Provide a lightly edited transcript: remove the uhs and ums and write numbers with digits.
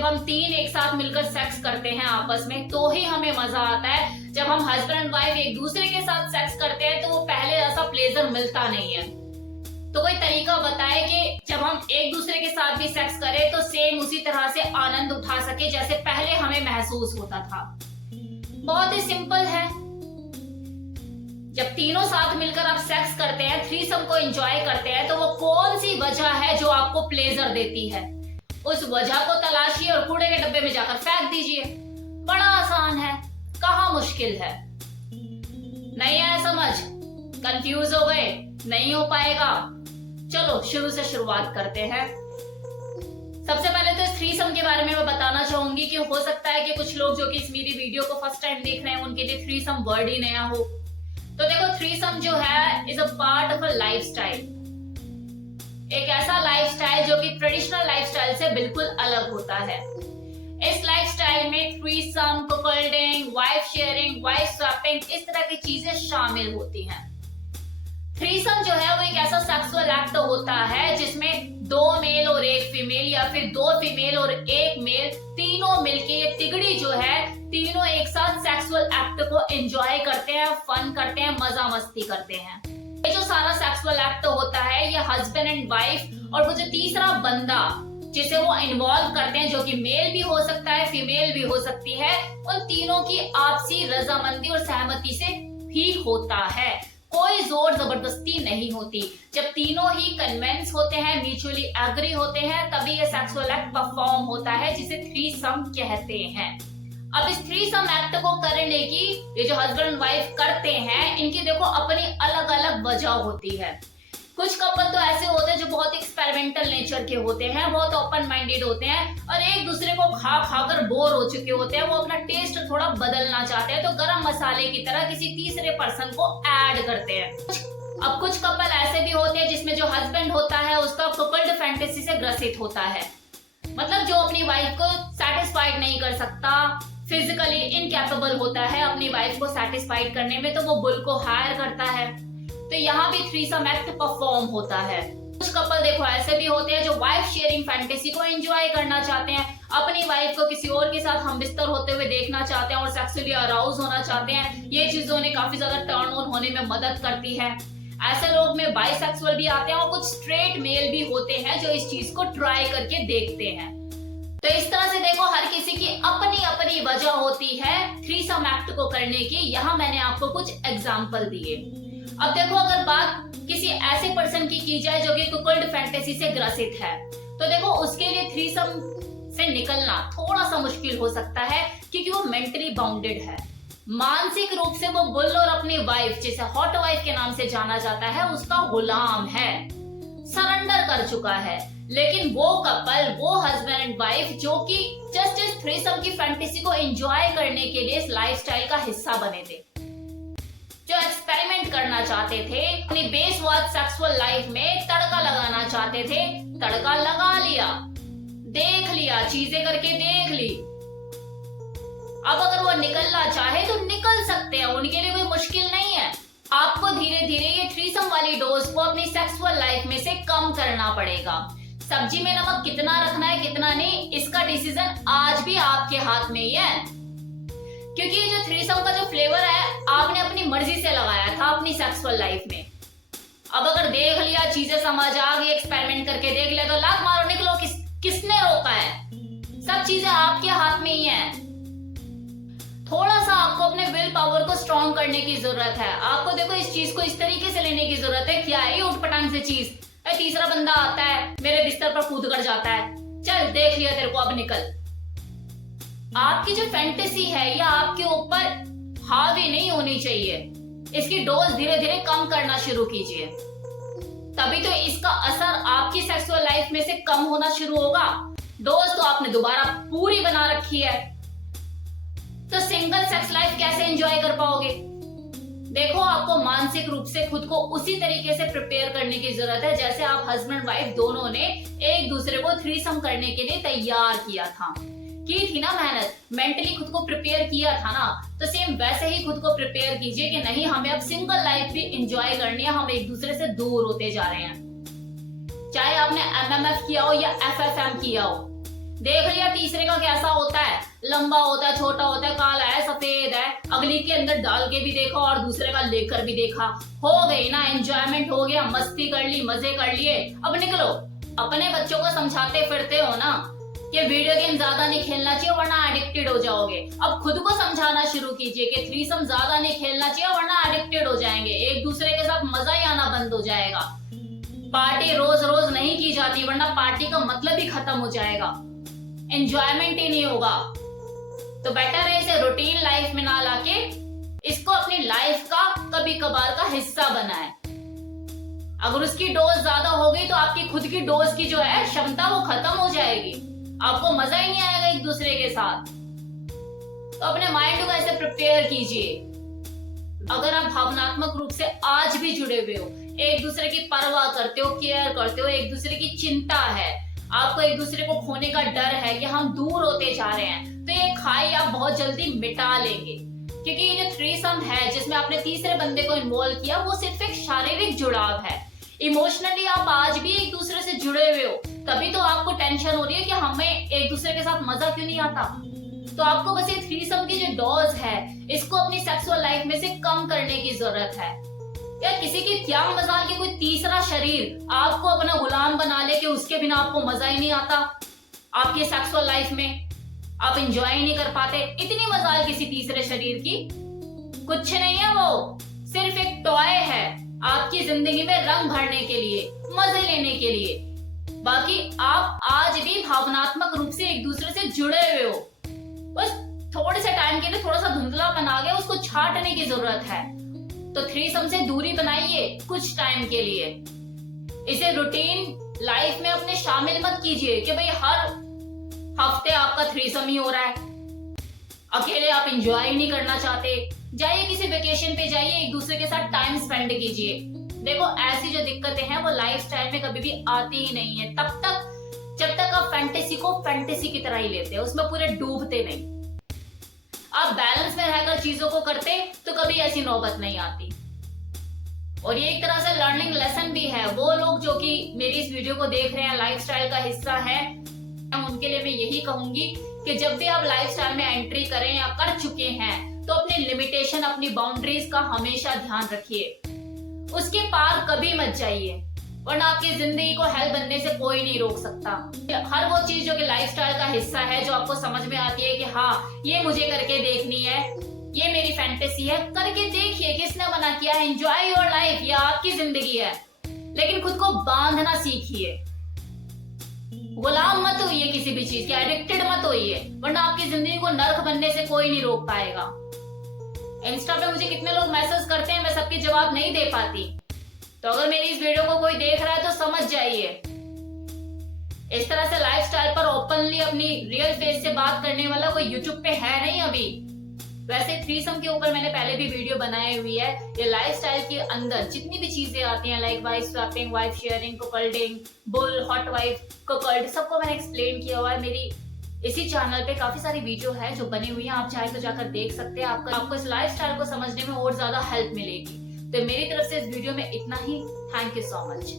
जब हम तीन एक साथ मिलकर सेक्स करते हैं आपस में तो ही हमें मजा आता है। जब हम हस्बैंड एंड वाइफ एक दूसरे के साथ सेक्स करते हैं तो वो पहले ऐसा प्लेजर मिलता नहीं है। तो कोई तरीका बताए कि जब हम एक दूसरे के साथ भी सेक्स करें तो सेम उसी तरह से आनंद उठा सके जैसे पहले हमें महसूस होता था। बहुत ही सिंपल है। जब तीनों साथ मिलकर आप सेक्स करते हैं, थ्रीसम को एंजॉय करते हैं, तो वो कौन सी वजह है जो आपको प्लेजर देती है, उस वजह को तलाशिए और कूड़े के डब्बे में जाकर फेंक दीजिए। बड़ा आसान है, कहाँ मुश्किल है। नहीं है समझ? कंफ्यूज हो गए? नहीं हो पाएगा। चलो शुरू से शुरुआत करते हैं। सबसे पहले तो इस थ्रीसम के बारे में मैं बताना चाहूंगी कि हो सकता है कि कुछ लोग जो कि इस मेरी वीडियो को फर्स्ट टाइम देख रहे हैं उनके लिए थ्रीसम वर्ड ही नया हो। तो देखो, थ्रीसम जो है is a part of a lifestyle. एक ऐसा लाइफस्टाइल जो कि ट्रेडिशनल लाइफस्टाइल से बिल्कुल अलग होता है। इस लाइफस्टाइल में थ्रीसम, कपल्डिंग, वाइफ शेयरिंग, वाइफ स्वैपिंग, इस तरह की चीजें शामिल होती हैं। थ्रीसम जो है वो एक ऐसा सेक्सुअल एक्ट होता है जिसमें दो मेल और एक फीमेल या फिर दो फीमेल और एक मेल, तीनों मिलके ये तिगड़ी जो है तीनों एक साथ सेक्सुअल एक्ट को एंजॉय करते हैं, फन करते हैं, मजा मस्ती करते हैं। ये जो सारा सेक्सुअल एक्ट होता है ये हस्बैंड एंड वाइफ और वो जो तीसरा बंदा जिसे वो इन्वॉल्व करते हैं, जो कि मेल भी हो सकता है, फीमेल भी हो सकती है, उन तीनों की आपसी रजामंदी और सहमति से ही होता है। कोई जोर जबरदस्ती नहीं होती। जब तीनों ही कन्विंस होते हैं, म्यूचुअली एग्री होते हैं, तभी ये सेक्सुअल एक्ट परफॉर्म होता है जिसे थ्रीसम कहते हैं। अब इस थ्रीसम एक्ट को करने की ये जो हस्बैंड एंड वाइफ करते हैं, इनकी देखो अपनी अलग अलग वजह होती है। कुछ कपल तो ऐसे होते हैं जो बहुत एक्सपेरिमेंटल नेचर के होते हैं, बहुत ओपन माइंडेड होते हैं और एक दूसरे को खा खाकर बोर हो चुके होते हैं। वो अपना टेस्ट थोड़ा बदलना चाहते हैं तो गरम मसाले की तरह किसी तीसरे पर्सन को ऐड करते हैं। अब कुछ कपल ऐसे भी होते हैं जिसमें जो हस्बैंड होता है उसका कपल्ड फैंटेसी से ग्रसित होता है। मतलब जो अपनी वाइफ को सेटिस्फाइड नहीं कर सकता, फिजिकली इनकैपेबल होता है अपनी वाइफ को सेटिस्फाइड करने में, तो वो बुल को हायर करता है। तो यहाँ भी थ्रीसम एक्ट परफॉर्म होता है। कुछ कपल देखो ऐसे भी होते हैं जो वाइफ शेयरिंग फैंटेसी को एंजॉय करना चाहते हैं, अपनी वाइफ को किसी और के साथ हम बिस्तर होते हुए देखना चाहते हैं और सेक्सुअली अराउज होना चाहते हैं। ये चीजों ने काफी ज्यादा टर्न ऑन होने में मदद करती है। ऐसे लोग में बाइसेक्सुअल भी आते हैं और कुछ स्ट्रेट मेल भी होते हैं जो इस चीज को ट्राई करके देखते हैं। तो इस तरह से देखो हर किसी की अपनी अपनी वजह होती है थ्रीसम एक्ट को करने की। यहाँ मैंने आपको कुछ एग्जाम्पल दिए। अब देखो, अगर बात किसी ऐसे पर्सन की जाए जो कि कपल्ड फैंटेसी से ग्रसित है, तो देखो उसके लिए थ्रीसम से निकलना थोड़ा सा मुश्किल हो सकता है क्योंकि वो मेंटली बाउंडेड है। मानसिक रूप से वो बुल और अपनी वाइफ, जिसे हॉट वाइफ के नाम से जाना जाता है, उसका गुलाम है, सरेंडर कर चुका है। लेकिन वो कपल, वो हस्बैंड एंड वाइफ जो कि जस्ट इस थ्रीसम की फैंटेसी को एंजॉय करने के लिए इस लाइफस्टाइल का हिस्सा बने थे, जो एक्सपेरिमेंट करना चाहते थे, अपनी बेसवाद सेक्सुअल लाइफ में तड़का लगाना चाहते थे, तड़का लगा लिया, देख लिया, चीजें करके देख ली। अब अगर वो निकलना चाहे तो निकल सकते हैं, उनके लिए कोई मुश्किल नहीं है। आपको धीरे धीरे ये थ्रीसम वाली डोज को अपनी सेक्सुअल लाइफ में से कम करना पड़ेगा। सब्जी में नमक कितना रखना है कितना नहीं, इसका डिसीजन आज भी आपके हाथ में ही है, क्योंकि ये जो थ्रीसम का जो फ्लेवर है आपने अपनी मर्जी से लगाया था अपनी सेक्सुअल लाइफ में। अब अगर देख लिया, चीजें समझ आ गई, एक्सपेरिमेंट करके देख लिया, तो लात मारो निकलो, किसने रोका है? सब चीजें आपके हाथ में ही है। थोड़ा सा आपको अपने विल पावर को स्ट्रॉन्ग करने की जरूरत है। आपको देखो इस चीज को इस तरीके से लेने की जरूरत है, क्या है उठ पटांग से चीज, तीसरा बंदा आता है मेरे बिस्तर पर कूद कर जाता है, चल देख लिया तेरे को, अब निकल। आपकी जो फैंटेसी है ये आपके ऊपर हावी नहीं होनी चाहिए। इसकी डोज धीरे धीरे कम करना शुरू कीजिए, तभी तो इसका असर आपकी सेक्सुअल लाइफ में से कम होना शुरू होगा। डोज तो आपने दोबारा पूरी बना रखी है, तो सिंगल सेक्स लाइफ कैसे एंजॉय कर पाओगे? देखो, आपको मानसिक रूप से खुद को उसी तरीके से प्रिपेयर करने की जरूरत है जैसे आप हस्बैंड वाइफ दोनों ने एक दूसरे को थ्रीसम करने के लिए तैयार किया था, की थी ना मेहनत, मेंटली खुद को प्रिपेयर किया था ना, तो सेम वैसे ही खुद को प्रिपेयर कीजिए कि नहीं, हमें अब सिंगल लाइफ भी एंजॉय करनी है, हम एक दूसरे से दूर होते जा रहे हैं। चाहे आपने MMF किया हो या FFM किया हो, देख लिया तीसरे का कैसा होता है, लंबा होता है, छोटा होता है, काला है, सफेद है, अगली के अंदर डाल के भी देखा और दूसरे का लेकर भी देखा। हो गई ना, एंजॉयमेंट हो गया, मस्ती कर ली, मजे कर लिए, अब निकलो। अपने बच्चों को समझाते फिरते हो ना कि वीडियो गेम ज्यादा नहीं खेलना चाहिए वरना एडिक्टेड हो जाओगे। अब खुद को समझाना शुरू कीजिए कि थ्रीसम ज्यादा नहीं खेलना चाहिए वरना एडिक्टेड हो जाएंगे, एक दूसरे के साथ मजा ही आना बंद हो जाएगा। पार्टी रोज रोज नहीं की जाती वरना पार्टी का मतलब ही खत्म हो जाएगा, एंजॉयमेंट ही नहीं होगा। तो बेटर है इसे रूटीन लाइफ में ना लाके इसको अपनी लाइफ का कभी कभार का हिस्सा बनाए। अगर उसकी डोज ज्यादा हो गई तो आपकी खुद की डोज की जो है क्षमता वो खत्म हो जाएगी, आपको मजा ही नहीं आएगा एक दूसरे के साथ। तो अपने माइंड को ऐसे प्रिपेयर कीजिए। अगर आप भावनात्मक रूप से आज भी जुड़े हुए हो, एक दूसरे की परवाह करते हो, केयर करते हो, एक दूसरे की चिंता है, आपको एक दूसरे को खोने का डर है कि हम दूर होते जा रहे हैं, तो ये खाई आप बहुत जल्दी मिटा लेंगे। क्योंकि ये जो थ्रीसम है जिसमें आपने तीसरे बंदे को इन्वॉल्व किया वो सिर्फ एक शारीरिक जुड़ाव है। इमोशनली आप आज भी एक दूसरे से जुड़े हुए हो, तभी तो आपको टेंशन हो रही है कि हमें एक दूसरे के साथ मजा क्यों नहीं आता। तो आपको बस ये थ्रीसम की जो डोज है इसको अपनी सेक्सुअल लाइफ में से कम करने की जरूरत है। या किसी की क्या मजाल की कोई तीसरा शरीर आपको अपना गुलाम बना ले कि उसके बिना आपको मजा ही नहीं आता, आपकी सेक्सुअल लाइफ में आप एंजॉय ही नहीं कर पाते। इतनी मजाल किसी तीसरे शरीर की कुछ नहीं है, वो सिर्फ एक टॉय है आपकी जिंदगी में रंग भरने के लिए, मजे लेने के लिए। बाकी आप आज भी भावनात्मक रूप से एक दूसरे से जुड़े हुए हो, बस थोड़े से टाइम के लिए थोड़ा सा धुंधलापन आ गया, उसको छाटने की जरूरत है। तो थ्रीसम से दूरी बनाइए कुछ टाइम के लिए, इसे रूटीन लाइफ में अपने शामिल मत कीजिए कि भाई हर हफ्ते आपका थ्रीसम ही हो रहा है, अकेले आप एंजॉय ही नहीं करना चाहते। जाइए किसी वेकेशन पे जाइए, एक दूसरे के साथ टाइम स्पेंड कीजिए। देखो ऐसी जो दिक्कतें हैं वो लाइफस्टाइल में कभी भी आती ही नहीं है तब तक जब तक आप फैंटेसी को फैंटेसी की तरह ही लेते हैं, उसमें पूरे डूबते नहीं। आप बैलेंस में रहकर चीजों को करते तो कभी ऐसी नौबत नहीं आती। और ये एक तरह से लर्निंग लेसन भी है। वो लोग जो कि मेरी इस वीडियो को देख रहे हैं, लाइफस्टाइल का हिस्सा है, उनके लिए मैं यही कहूंगी कि जब भी आप लाइफस्टाइल में एंट्री करें या कर चुके हैं तो अपनी लिमिटेशन, अपनी बाउंड्रीज का हमेशा ध्यान रखिए, उसके पार कभी मत जाइए, वरना आपकी जिंदगी को हेल बनने से कोई नहीं रोक सकता। हर वो चीज जो कि लाइफस्टाइल का हिस्सा है, जो आपको समझ में आती है कि हाँ ये मुझे करके देखनी है, ये मेरी फैंटेसी है, करके देखिए, किसने मना किया है। एंजॉय योर लाइफ, ये आपकी जिंदगी है, लेकिन खुद को बांधना सीखिए। गुलाम मत होइए किसी भी चीज के, एडिक्टेड मत होइए, वरना आपकी जिंदगी को नर्क बनने से कोई नहीं रोक पाएगा। इंस्टा पे मुझे कितने लोग मैसेज करते हैं, मैं सबके जवाब नहीं दे पाती, तो अगर मेरी इस वीडियो को कोई देख रहा है तो समझ जाइए। इस तरह से लाइफस्टाइल पर ओपनली अपनी रियल फेस से बात करने वाला कोई यूट्यूब पे है नहीं अभी। वैसे थ्रीसम के ऊपर मैंने पहले भी वीडियो बनाई हुई है। ये लाइफस्टाइल के अंदर जितनी भी चीजें आती हैं, like wife swapping, wife sharing, cuckolding, bull, hot wife, cuckold, सबको मैंने एक्सप्लेन किया हुआ है। मेरी इसी चैनल पे काफी सारी वीडियो है जो बनी हुई है, आप चाहे तो जाकर देख सकते हैं। आपको इस लाइफस्टाइल को समझने में और ज्यादा हेल्प मिलेगी। तो मेरी तरफ से इस वीडियो में इतना ही। Thank you so much.